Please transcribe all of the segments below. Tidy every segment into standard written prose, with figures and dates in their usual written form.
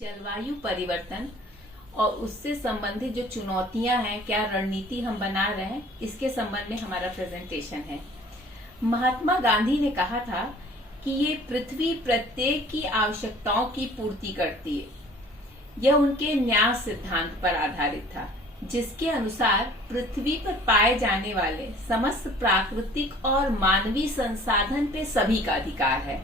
जलवायु परिवर्तन और उससे संबंधित जो चुनौतियां हैं, क्या रणनीति हम बना रहे हैं, इसके संबंध में हमारा प्रेजेंटेशन है। महात्मा गांधी ने कहा था कि ये पृथ्वी प्रत्येक की आवश्यकताओं की पूर्ति करती है। यह उनके न्यास सिद्धांत पर आधारित था, जिसके अनुसार पृथ्वी पर पाए जाने वाले समस्त प्राकृतिक और मानवीय संसाधन पे सभी का अधिकार है।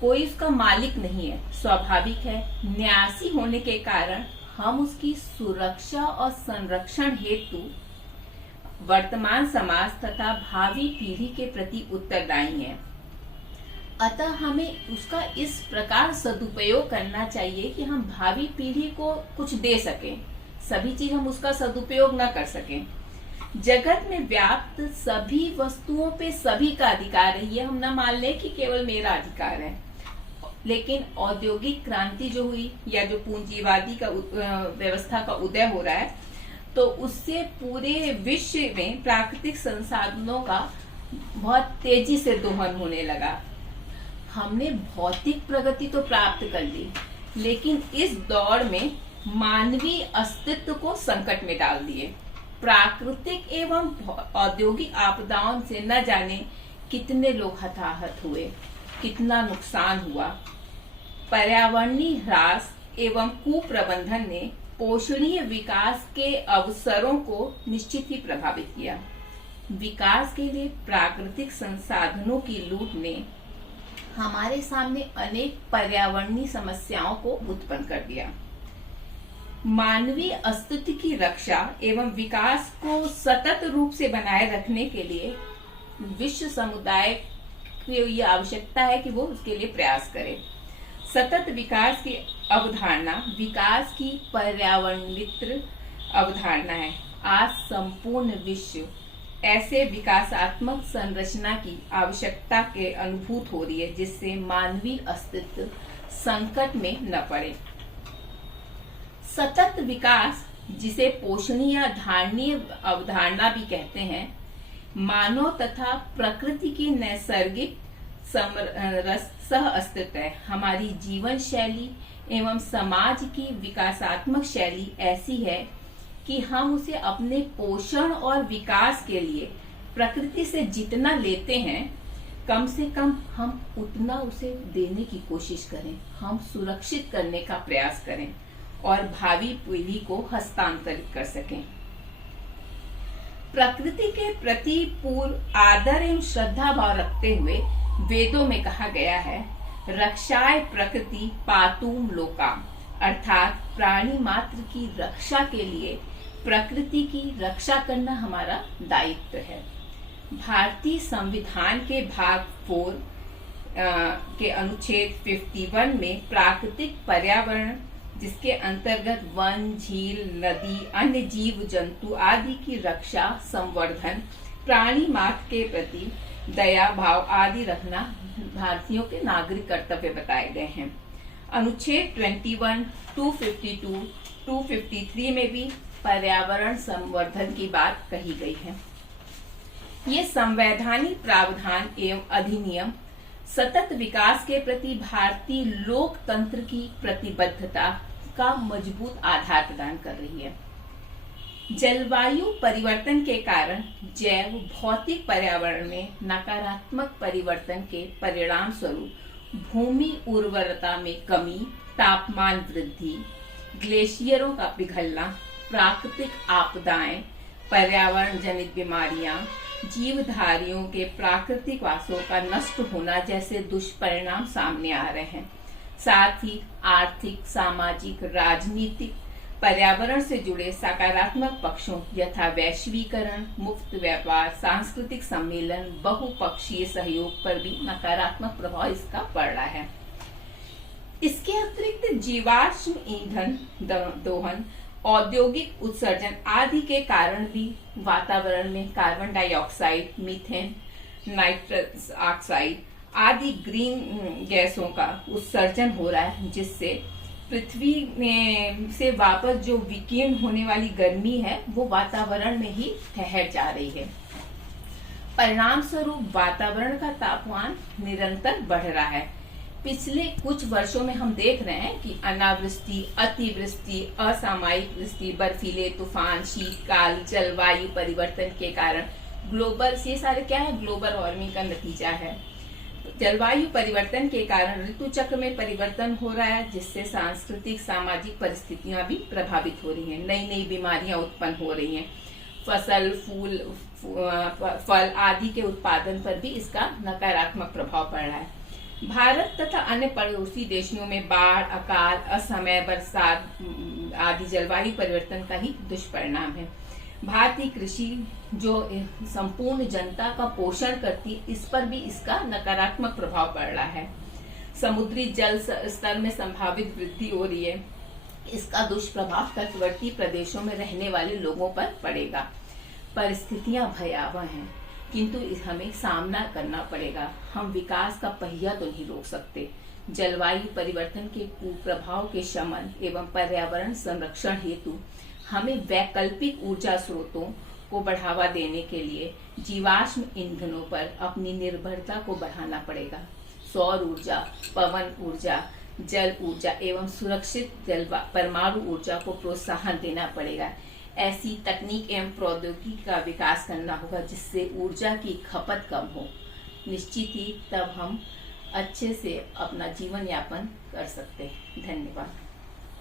कोई उसका मालिक नहीं है, स्वाभाविक है। न्यासी होने के कारण हम उसकी सुरक्षा और संरक्षण हेतु वर्तमान समाज तथा भावी पीढ़ी के प्रति उत्तरदायी हैं। अतः हमें उसका इस प्रकार सदुपयोग करना चाहिए कि हम भावी पीढ़ी को कुछ दे सकें। सभी चीज हम उसका सदुपयोग न कर सकें। जगत में व्याप्त सभी वस्तुओं पे सभी का अधिकार है। ये हम न मान लें कि केवल मेरा अधिकार है। लेकिन औद्योगिक क्रांति जो हुई या जो पूंजीवादी का व्यवस्था का उदय हो रहा है, तो उससे पूरे विश्व में प्राकृतिक संसाधनों का बहुत तेजी से दोहन होने लगा। हमने भौतिक प्रगति तो प्राप्त कर ली, लेकिन इस दौड़ में मानवीय अस्तित्व को संकट में डाल दिए। प्राकृतिक एवं औद्योगिक आपदाओं से न जाने कितने लोग हताहत हुए, कितना नुकसान हुआ। पर्यावरणीय ह्रास एवं कुप्रबंधन ने पोषणीय विकास के अवसरों को निश्चित ही प्रभावित किया। विकास के लिए प्राकृतिक संसाधनों की लूट ने हमारे सामने अनेक पर्यावरणीय समस्याओं को उत्पन्न कर दिया। मानवीय अस्तित्व की रक्षा एवं विकास को सतत रूप से बनाए रखने के लिए विश्व समुदाय की ये आवश्यकता है कि वो उसके लिए प्रयास करे। सतत विकास की अवधारणा विकास की पर्यावरणित्र अवधारणा है। आज संपूर्ण विश्व ऐसे विकासात्मक संरचना की आवश्यकता के अनुभूत हो रही है, जिससे मानवीय अस्तित्व संकट में न पड़े। सतत विकास, जिसे पोषणीय धारणीय अवधारणा भी कहते हैं, मानव तथा प्रकृति की नैसर्गिक सह अस्तित्व है। हमारी जीवन शैली एवं समाज की विकासात्मक शैली ऐसी है कि हम उसे अपने पोषण और विकास के लिए प्रकृति से जितना लेते हैं, कम से कम हम उतना उसे देने की कोशिश करें। हम सुरक्षित करने का प्रयास करें और भावी पीढ़ी को हस्तांतरित कर सकें। प्रकृति के प्रति पूर्ण आदर एवं श्रद्धा भाव रखते हुए वेदों में कहा गया है, रक्षाय प्रकृति पातुम लोकाम, अर्थात प्राणी मात्र की रक्षा के लिए प्रकृति की रक्षा करना हमारा दायित्व है। भारतीय संविधान के भाग 4 के अनुच्छेद 51 में प्राकृतिक पर्यावरण, जिसके अंतर्गत वन, झील, नदी, अन्य जीव जंतु आदि की रक्षा, संवर्धन, प्राणी मात्र के प्रति दया भाव आदि रखना भारतीयों के नागरिक कर्तव्य बताए गए हैं। अनुच्छेद 21, 252, 253 में भी पर्यावरण संवर्धन की बात कही गई है। ये संवैधानिक प्रावधान एवं अधिनियम सतत विकास के प्रति भारतीय लोकतंत्र की प्रतिबद्धता का मजबूत आधार प्रदान कर रही है। जलवायु परिवर्तन के कारण जैव भौतिक पर्यावरण में नकारात्मक परिवर्तन के परिणाम स्वरूप भूमि उर्वरता में कमी, तापमान वृद्धि, ग्लेशियरों का पिघलना, प्राकृतिक आपदाएं, पर्यावरण जनित बीमारियां, जीवधारियों के प्राकृतिक वासों का नष्ट होना जैसे दुष्परिणाम सामने आ रहे हैं। साथ ही आर्थिक, सामाजिक, राजनीतिक, पर्यावरण से जुड़े सकारात्मक पक्षों यथा वैश्वीकरण, मुक्त व्यापार, सांस्कृतिक सम्मेलन, बहुपक्षीय सहयोग पर भी नकारात्मक प्रभाव इसका पड़ रहा है। इसके अतिरिक्त जीवाश्म ईंधन दोहन, औद्योगिक उत्सर्जन आदि के कारण भी वातावरण में carbon dioxide, methane, nitrous oxide आदि ग्रीन गैसों का उत्सर्जन हो रहा है, जिससे पृथ्वी में से वापस जो विकीर्ण होने वाली गर्मी है वो वातावरण में ही ठहर जा रही है। परिणाम स्वरूप वातावरण का तापमान निरंतर बढ़ रहा है। पिछले कुछ वर्षों में हम देख रहे हैं कि अनावृष्टि, अतिवृष्टि, असामयिक वृष्टि, बर्फीले तूफान, शीतकाल, जलवायु परिवर्तन के कारण ये सारे क्या है, ग्लोबल वार्मिंग का नतीजा है। जलवायु परिवर्तन के कारण ऋतु चक्र में परिवर्तन हो रहा है, जिससे सांस्कृतिक सामाजिक परिस्थितियां भी प्रभावित हो रही हैं। नई नई बीमारियां उत्पन्न हो रही हैं। फसल, फूल, फल आदि के उत्पादन पर भी इसका नकारात्मक प्रभाव पड़ रहा है। भारत तथा अन्य पड़ोसी देशों में बाढ़, अकाल, असमय बरसात आदि जलवायु परिवर्तन का ही दुष्परिणाम है। भारतीय कृषि जो संपूर्ण जनता का पोषण करती है, इस पर भी इसका नकारात्मक प्रभाव पड़ रहा है। समुद्री जल स्तर में संभावित वृद्धि हो रही है, इसका दुष्प्रभाव तटवर्ती प्रदेशों में रहने वाले लोगों पर पड़ेगा। परिस्थितियां भयावह हैं, किंतु हमें सामना करना पड़ेगा। हम विकास का पहिया तो नहीं रोक सकते। जलवायु परिवर्तन के कुप्रभाव के शमन एवं पर्यावरण संरक्षण हेतु हमें वैकल्पिक ऊर्जा स्रोतों को बढ़ावा देने के लिए जीवाश्म ईंधनों पर अपनी निर्भरता को बढ़ाना पड़ेगा। सौर ऊर्जा, पवन ऊर्जा, जल ऊर्जा एवं सुरक्षित परमाणु ऊर्जा को प्रोत्साहन देना पड़ेगा। ऐसी तकनीक एवं प्रौद्योगिकी का विकास करना होगा जिससे ऊर्जा की खपत कम हो। निश्चित ही तब हम अच्छे से अपना जीवन यापन कर सकते हैं। धन्यवाद।